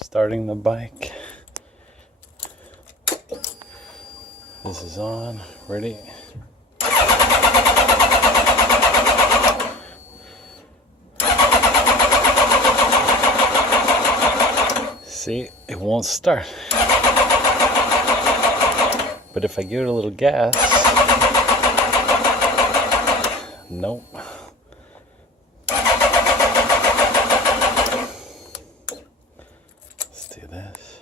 Starting the bike. This is on. Ready? See, it won't start. But if I give it a little gas, nope. Let's do this.